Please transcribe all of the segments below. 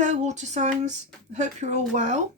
Hello water signs, hope you're all well.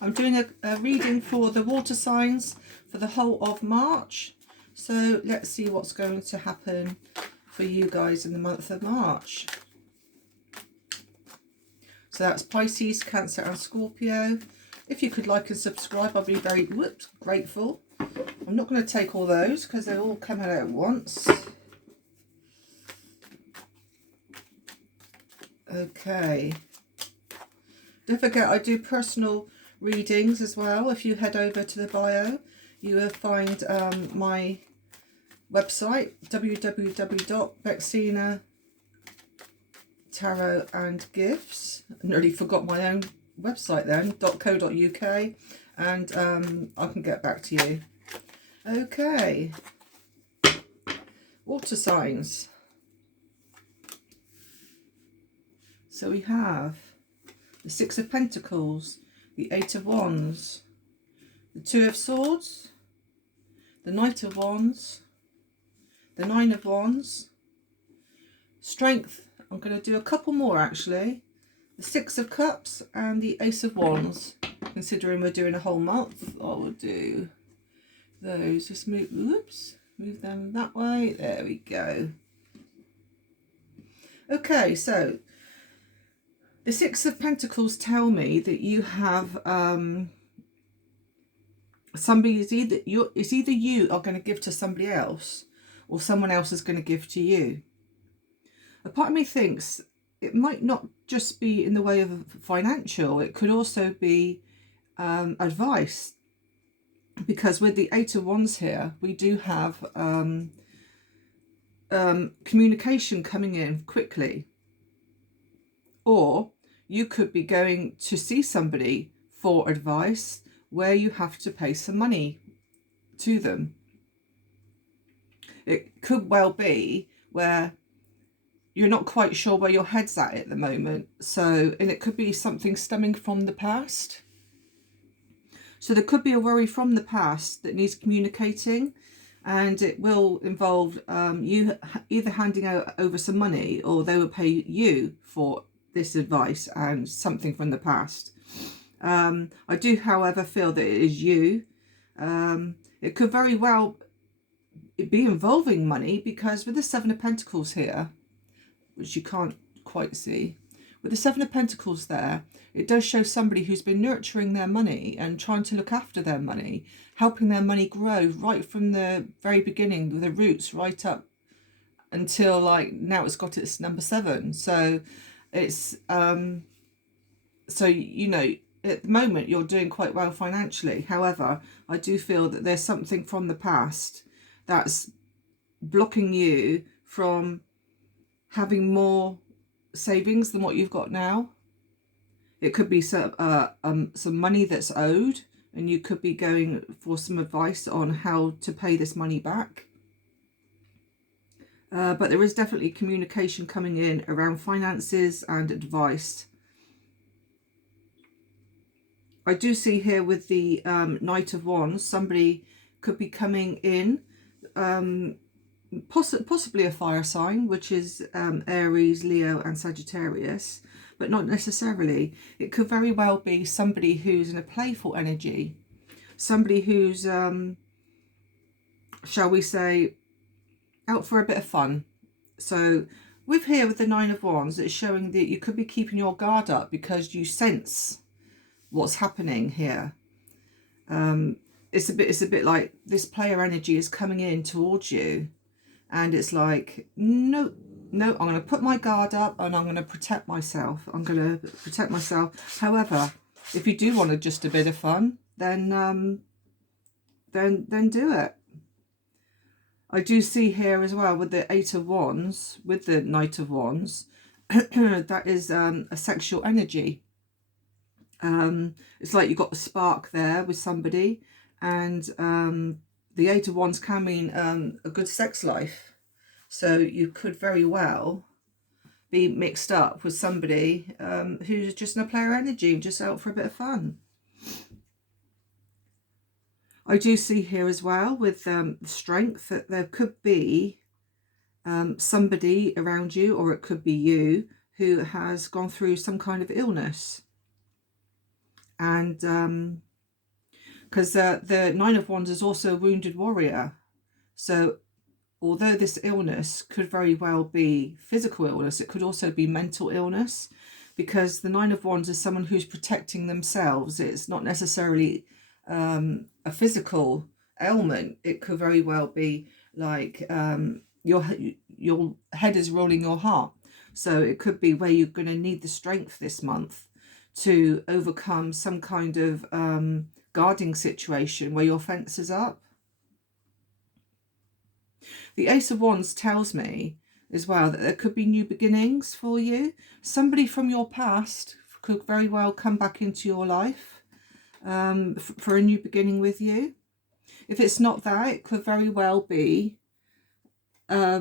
I'm doing a reading for the water signs for the whole of March. So let's see what's going to happen for you guys in the month of March. So that's Pisces, Cancer and Scorpio. If you could like and subscribe, I'd be very grateful. I'm not going to take all those because they're all coming out at once. Okay. Don't forget I do personal readings as well. If you head over to the bio, you will find my website, www.bexina.tarot-and-gifts. I nearly forgot my own website then, .co.uk, and I can get back to you. Okay, water signs. So we have the Six of Pentacles, the Eight of Wands, the Two of Swords, the Knight of Wands, the Nine of Wands, Strength. I'm going to do a couple more actually. The Six of Cups and the Ace of Wands. Considering we're doing a whole month, I will do those. Just move them that way. There we go. Okay, so the Six of Pentacles tell me that you have somebody is either you are going to give to somebody else, or someone else is going to give to you. A part of me thinks it might not just be in the way of financial, it could also be advice, because with the Eight of Wands here, we do have communication coming in quickly. Or you could be going to see somebody for advice where you have to pay some money to them. It could well be where you're not quite sure where your head's at the moment. So, and it could be something stemming from the past. So there could be a worry from the past that needs communicating, and it will involve you either handing over some money, or they will pay you for this advice and something from the past. I do, however, feel that it is you. It could very well be involving money, because with the Seven of Pentacles here, which you can't quite see, with the Seven of Pentacles there, it does show somebody who's been nurturing their money and trying to look after their money, helping their money grow right from the very beginning, with the roots right up until like now it's got its number 7. So it's so you know, at the moment you're doing quite well financially. However, I do feel that there's something from the past that's blocking you from having more savings than what you've got now. It could be some money that's owed, and you could be going for some advice on how to pay this money back. But there is definitely communication coming in around finances and advice. I do see here with the Knight of Wands, somebody could be coming in, possibly a fire sign, which is Aries, Leo and Sagittarius, but not necessarily. It could very well be somebody who's in a playful energy, somebody who's, shall we say, out for a bit of fun. So with the Nine of Wands, it's showing that you could be keeping your guard up because you sense what's happening here. It's a bit like this player energy is coming in towards you, and it's like, no, I'm going to put my guard up and I'm going to protect myself. However, if you do want just a bit of fun, then do it. I do see here as well with the Eight of Wands, with the Knight of Wands, that is a sexual energy. It's like you've got the spark there with somebody, and the Eight of Wands can mean a good sex life. So you could very well be mixed up with somebody who's just in a player energy, just out for a bit of fun. I do see here as well with strength that there could be somebody around you, or it could be you, who has gone through some kind of illness. And because the Nine of Wands is also a wounded warrior. So although this illness could very well be physical illness, it could also be mental illness, because the Nine of Wands is someone who's protecting themselves. It's not necessarily a physical ailment. It could very well be like your head is ruling your heart. So it could be where you're going to need the strength this month to overcome some kind of guarding situation where your fence is up. The Ace of Wands tells me as well that there could be new beginnings for you. Somebody from your past could very well come back into your life for a new beginning with you. If it's not that, it could very well be a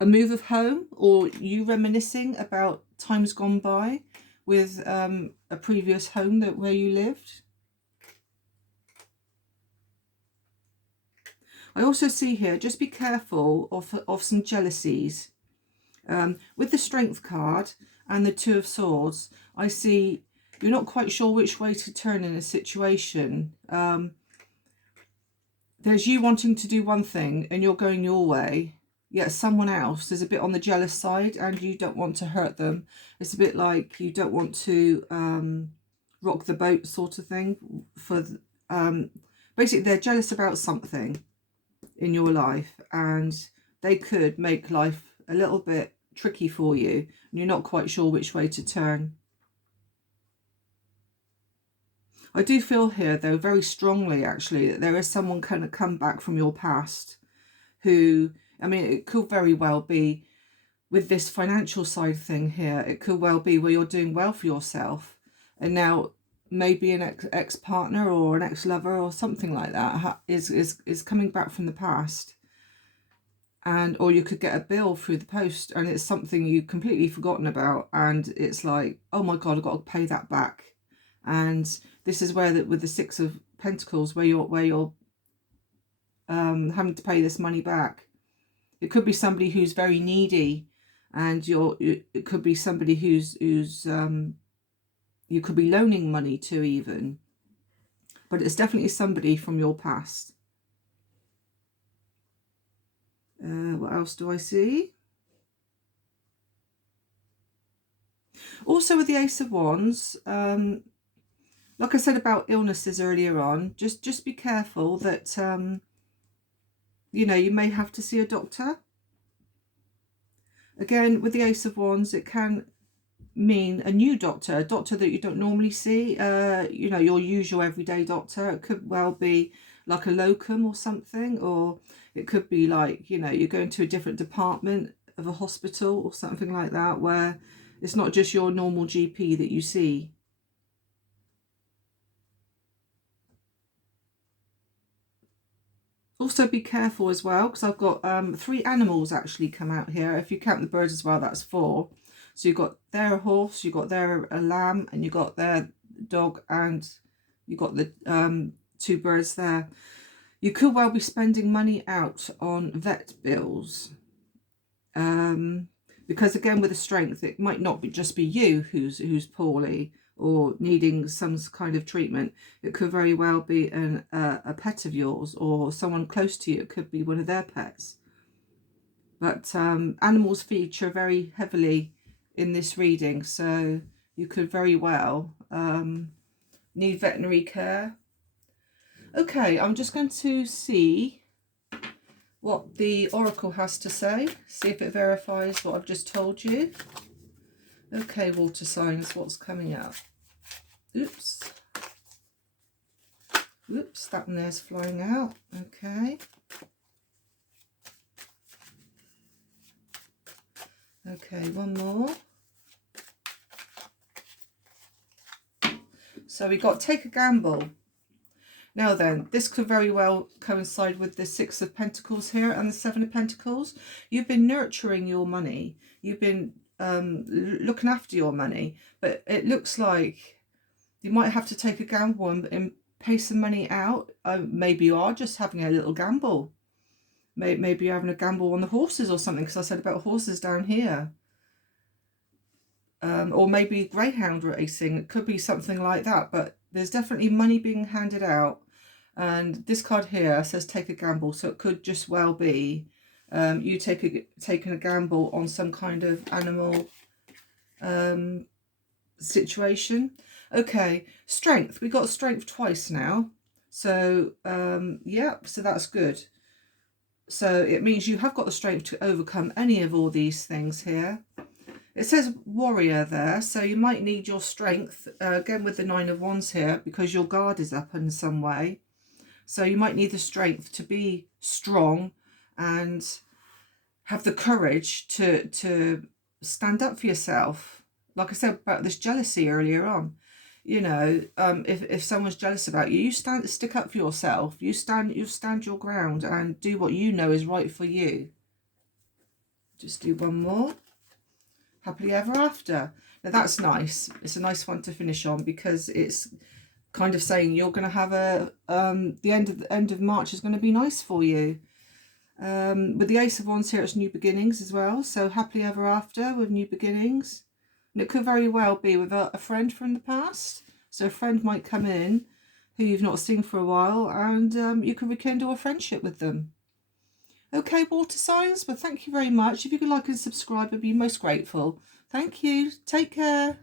move of home, or you reminiscing about times gone by with a previous home where you lived. I also see here, just be careful of some jealousies. With the Strength card and the Two of Swords, I see you're not quite sure which way to turn in a situation. There's you wanting to do one thing and you're going your way, yet someone else is a bit on the jealous side and you don't want to hurt them. It's a bit like you don't want to rock the boat sort of thing. Basically, they're jealous about something in your life, and they could make life a little bit tricky for you, and you're not quite sure which way to turn. I do feel here, though, very strongly, actually, that there is someone kind of come back from your past who, I mean, it could very well be with this financial side thing here. It could well be where you're doing well for yourself, and now maybe an ex-partner or an ex-lover or something like that is coming back from the past. And or you could get a bill through the post and it's something you've completely forgotten about, and it's like, oh my god, I've got to pay that back. And this is where that with the Six of Pentacles, where you're having to pay this money back. It could be somebody who's very needy, and it could be somebody who's you could be loaning money to even, but it's definitely somebody from your past. What else do I see? Also with the Ace of Wands, like I said about illnesses earlier on, just be careful that, you know, you may have to see a doctor. Again, with the Ace of Wands, it can mean a new doctor, a doctor that you don't normally see, you know, your usual everyday doctor. It could well be like a locum or something, or it could be like, you know, you're going to a different department of a hospital or something like that, where it's not just your normal GP that you see. Also be careful as well, because I've got 3 animals actually come out here. If you count the birds as well, that's 4. So you've got there a horse, you've got there a lamb, and you've got there a dog, and you've got the 2 birds there. You could well be spending money out on vet bills. Because again, with the Strength, it might not just be you who's poorly or needing some kind of treatment. It could very well be a pet of yours or someone close to you. It could be one of their pets. But animals feature very heavily in this reading, so you could very well need veterinary care. Okay, I'm just going to see what the Oracle has to say, see if it verifies what I've just told you. Okay, water signs, what's coming up? Oops, that one there's flying out. Okay. Okay, one more. So we got take a gamble. Now then, this could very well coincide with the Six of Pentacles here and the Seven of Pentacles. You've been nurturing your money. You've been looking after your money. But it looks like you might have to take a gamble and pay some money out. Maybe you are just having a little gamble. Maybe you're having a gamble on the horses or something, because I said about horses down here. or maybe greyhound racing. It could be something like that, but there's definitely money being handed out. And this card here says take a gamble, so it could just well be you taking a gamble on some kind of animal situation. Okay, strength. We got strength twice now. So, yeah, so that's good. So it means you have got the strength to overcome any of all these things here. It says warrior there, so you might need your strength, again with the 9 of Wands here, because your guard is up in some way. So you might need the strength to be strong and have the courage to stand up for yourself. Like I said about this jealousy earlier on, you know, if someone's jealous about you, stick up for yourself. You stand your ground and do what you know is right for you. Just do one more. Happily ever after. Now that's nice. It's a nice one to finish on, because it's kind of saying you're going to have a the end of March is going to be nice for you. With the Ace of Wands here, it's new beginnings as well. So happily ever after with new beginnings. And it could very well be with a friend from the past. So a friend might come in who you've not seen for a while, and you can rekindle a friendship with them. Okay, water signs, well, thank you very much. If you could like and subscribe, I'd be most grateful. Thank you. Take care.